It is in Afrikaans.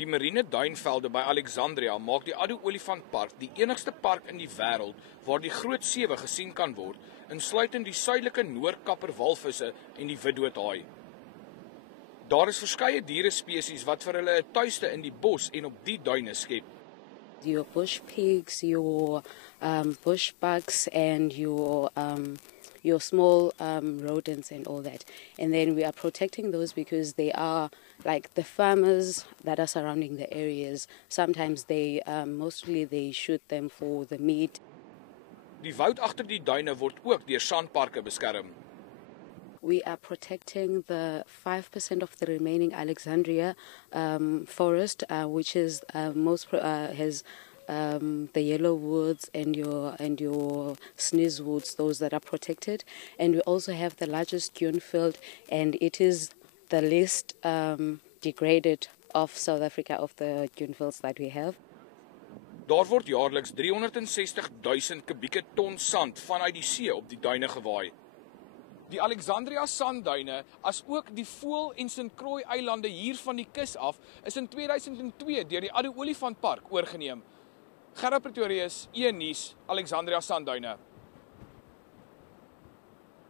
Die Marine Duinvelde by Alexandria maak die Addo Olifantpark die enigste park in die wêreld waar die groot sewe gesien kan word, insluitend die suidelike noordkapper walvisse en die witdoodhaai. Daar is verskeie dierespesies wat vir hulle 'n tuiste in die bos en op die duine skep. Your bush pigs, your bush bugs, and your small rodents and all that. And then we are protecting those because they are like the farmers that are surrounding the areas. Sometimes mostly they shoot them for the meat. Die woud agter die duine word ook deur SANParke beskerm. We are protecting the 5% of the remaining Alexandria forest, which is has the yellow woods and your sneeze woods, those that are protected. And we also have the largest dune field, and it is the least degraded of South Africa of the dune fields that we have. Daar word jaarliks 360,000 kubieke ton sand vanuit die see op die duine gewaai. Die Alexandria sandduine, as ook die Voël en St. Croix eilande hier van die kus af, is in 2002 deur die Addo Olifantpark oorgeneem. Gerard Pretorius, E-nuus, Alexandria sandduine.